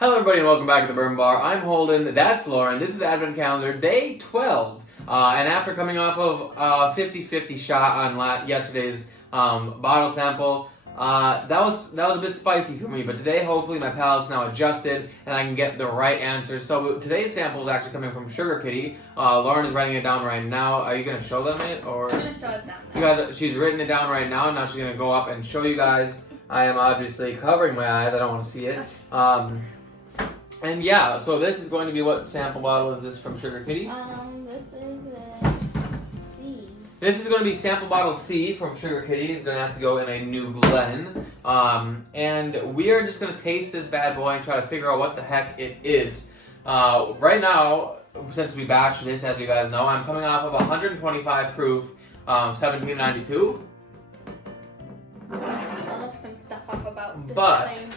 Hello everybody and welcome back to the Bourbon Bar. I'm Holden, that's Lauren, this is Advent Calendar Day 12. And after coming off of 50-50 shot on yesterday's bottle sample, that was a bit spicy for me, but today hopefully my palate's now adjusted and I can get the right answer. So today's sample is actually coming from Sugar Kitty. Lauren is writing it down right now. Are you going to show them it? Or I'm going to show it down. You guys, she's written it down right now, now she's going to go up and show you guys. I am obviously covering my eyes, I don't want to see it. And yeah, so this is going to be, what sample bottle is this from Sugar Kitty? This is C. This is going to be sample bottle C from Sugar Kitty. It's going to have to go in a new Glen. And we are just going to taste this bad boy and try to figure out what the heck it is. Right now, since we batched this, as you guys know, I'm coming off of 125 proof, 1792. I'll look some stuff up about this thing.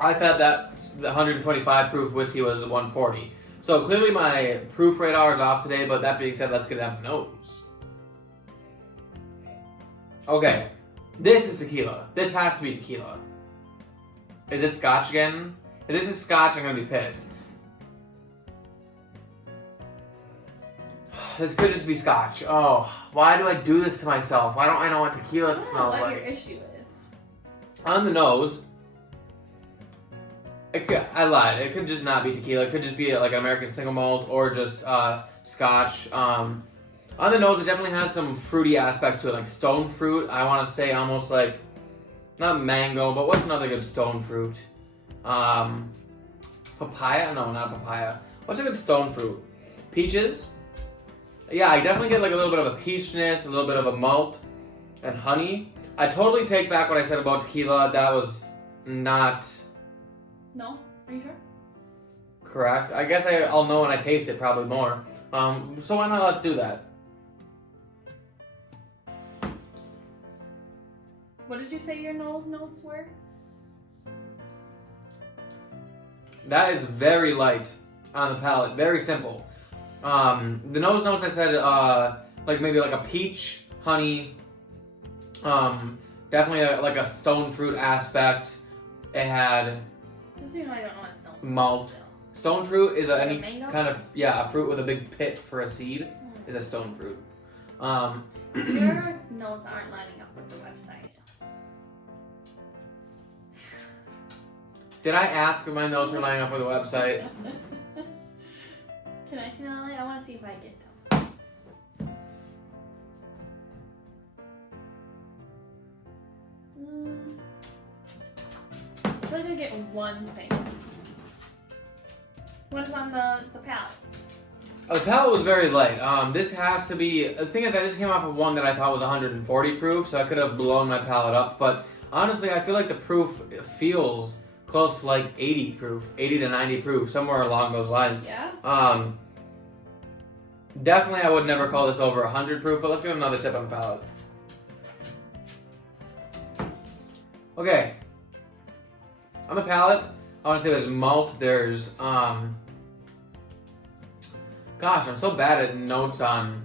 I thought that the 125 proof whiskey was 140. So clearly my proof radar is off today, but that being said, let's get down the nose. Okay, this is tequila. This has to be tequila. Is this scotch again? If this is scotch, I'm gonna be pissed. This could just be scotch. Oh, why do I do this to myself? Why don't I know what tequila smells like? What your issue is. On the nose, I lied. It could just not be tequila. It could just be like an American single malt or just scotch. On the nose, it definitely has some fruity aspects to it, like stone fruit. I want to say almost like, not mango, but what's another good stone fruit? Papaya? No, not papaya. What's a good stone fruit? Peaches? Yeah, I definitely get like a little bit of a peachness, a little bit of a malt, and honey. I totally take back what I said about tequila. That was not... No? Are you sure? Correct. I guess I'll know when I taste it probably more. So why not let's do that? What did you say your nose notes were? That is very light on the palate. Very simple. The nose notes I said like maybe like a peach, honey, definitely like a stone fruit aspect. It had Just so you know, I don't know what stone malt. fruit is Stone fruit is Like a any mango? kind of, yeah, a fruit with a big pit for a seed is a stone fruit. Your notes aren't lining up with the website. Did I ask if my notes were lining up with the website? Can I smell it? I want to see if I get them. I feel like I get one thing. What is on the palette? The palate was very light. This has to be, the thing is I just came off of one that I thought was 140 proof, so I could have blown my palate up, but honestly I feel like the proof feels close to like 80 proof, 80 to 90 proof, somewhere along those lines. Yeah? Definitely I would never call this over 100 proof, but let's get another sip on the palate. Okay. On the palate, I want to say there's malt, there's, gosh, I'm so bad at notes on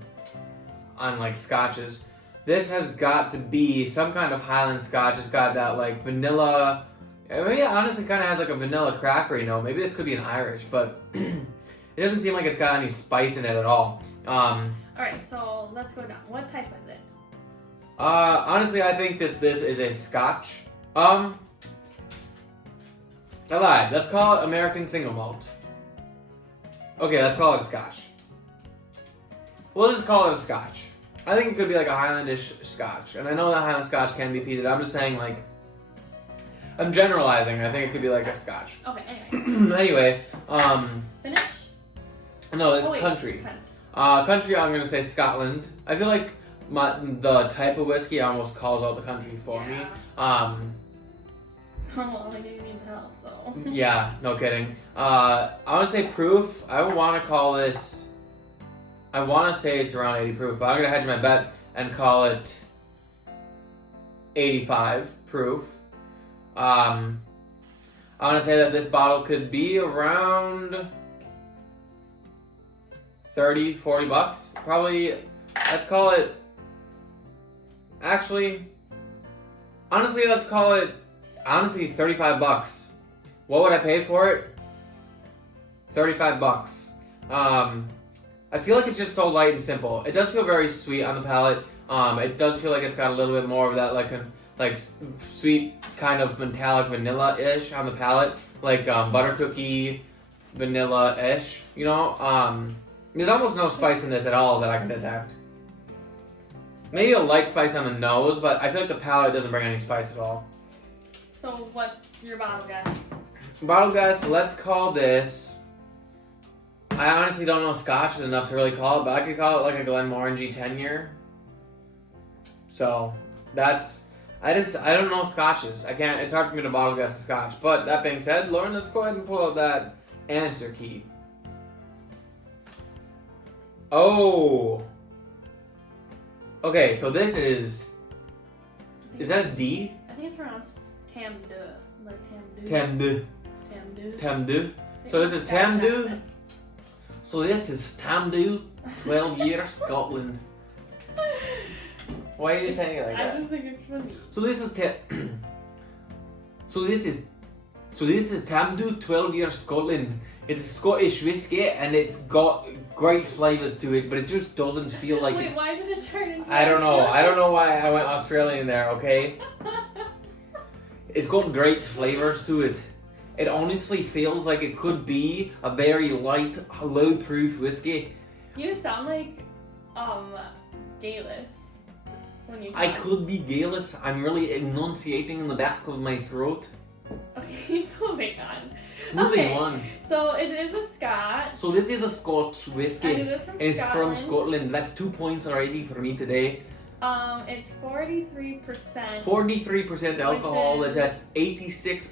like scotches. This has got to be some kind of Highland Scotch. It's got that like vanilla, maybe it honestly kind of has like a vanilla crackery note. Maybe this could be an Irish, but it doesn't seem like it's got any spice in it at all. Alright, so let's go down. What type is it? Honestly, I think this is a Scotch. I lied. Let's call it American single malt. Okay, let's call it a Scotch. We'll just call it a Scotch. I think it could be like a Highlandish Scotch. And I know that Highland Scotch can be peated. I'm just saying, like, I'm generalizing. I think it could be like a Scotch. Okay, anyway. Anyway, Finish? no, it's country. Country, I'm gonna say Scotland. I feel like the type of whiskey almost calls out the country for me. Well, I didn't need help, so. Yeah, no kidding. I want to say proof. I want to call this. I want to say it's around 80 proof, but I'm gonna hedge my bet and call it 85 proof. I want to say that this bottle could be around 30, 40 bucks. Probably, let's call it, actually, honestly, let's call it, 35 bucks. What would I pay for it? $35. I feel like it's just so light and simple. It does feel very sweet on the palate. It does feel like it's got a little bit more of that like sweet kind of metallic vanilla-ish on the palate, like butter cookie vanilla-ish. You know, there's almost no spice in this at all that I can detect. Maybe a light spice on the nose, but I feel like the palate doesn't bring any spice at all. So what's your bottle guess? Bottle guess, let's call this. I honestly don't know Scotch is enough to really call it, but I could call it like a Glenmorangie 10-year. So that's I don't know Scotches. I can't. It's hard for me to bottle guess a Scotch. But that being said, Lauren, let's go ahead and pull out that answer key. Oh. Okay, so this is that a D? I think it's pronounced Tam De. Like Tam De. Tam De. Tam De. Tam De. So this is Tam De. So this is Tam De, 12 years Scotland. Why are you saying it like that? I just think it's funny. So this is Tam De, 12 years Scotland. It's a Scottish whiskey and it's got great flavours to it, but it just doesn't feel like Wait, it's... why did it turn into I don't know. I don't know why I went Australian there, okay? It's got great flavours to it. It honestly feels like it could be a very light, low-proof whiskey. You sound like, Gaelic when you I talk. could be Gaelic. I'm really enunciating in the back of my throat. Okay, moving on. Moving on. So it is a Scotch. So this is a Scotch whiskey. And it is from and it's Scotland. from Scotland. That's 2 points already for me today. It's 43%. 43% alcohol. Which is- That's at 86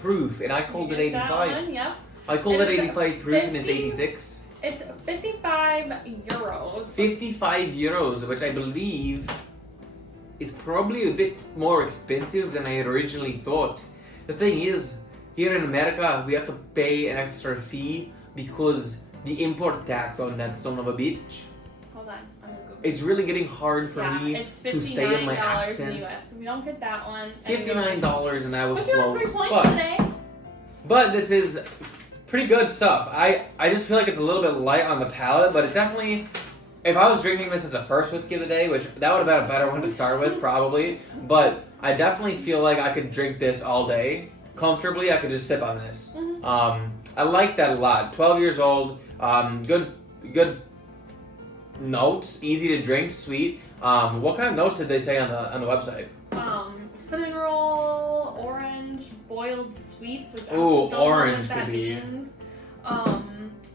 proof, and I called it You get that 85. one, yep. I called it And it's 85 proof, and it's 50 86. It's 55 euros. 55 euros, which I believe is probably a bit more expensive than I had originally thought. The thing is, here in America, we have to pay an extra fee because the import tax on that son of a bitch. Hold on, I'm gonna Google. It's really getting hard for me It's to stay in my $59 in accent. the US. We don't get that one. $59 and I was But you have 3 close. points today. But this is pretty good stuff. I just feel like it's a little bit light on the palate, but it definitely, if I was drinking this as the first whiskey of the day, which that would have been a better one to start with probably, but I definitely feel like I could drink this all day comfortably. I could just sip on this. Mm-hmm. I like that a lot. 12 years old, good notes, easy to drink, sweet. What kind of notes did they say on the website? Cinnamon roll, orange, boiled sweets, which I Ooh, don't know orange what that could be. means.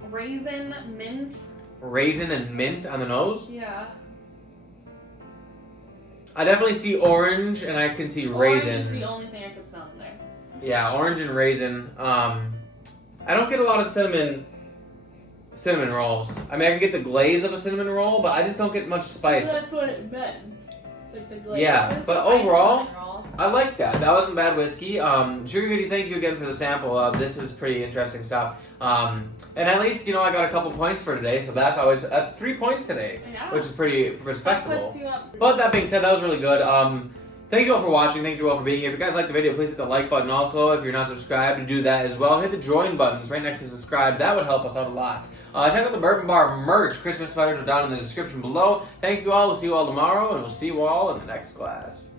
Raisin, mint. Raisin and mint on the nose. Yeah. I definitely see orange, and I can see Orange raisin. is the only thing I could smell in there. Yeah, orange and raisin. I don't get a lot of cinnamon rolls. I mean, I can get the glaze of a cinnamon roll, but I just don't get much spice. Well, that's what it meant. Like the glaze. Yeah, It's but a nice overall, cinnamon roll. I like that. That wasn't bad whiskey. Sugar Goody, thank you again for the sample. This is pretty interesting stuff. And at least, I got a couple points for today, so that's 3 points today, Yeah. which is pretty That respectable. puts you up. But that being said, that was really good. Thank you all for watching. Thank you all for being here. If you guys liked the video, please hit the like button. Also, if you're not subscribed, to do that as well. Hit the join buttons right next to subscribe. That would help us out a lot. Check out the Bourbon Bar merch. Christmas sweaters are down in the description below. Thank you all. We'll see you all tomorrow, and we'll see you all in the next class.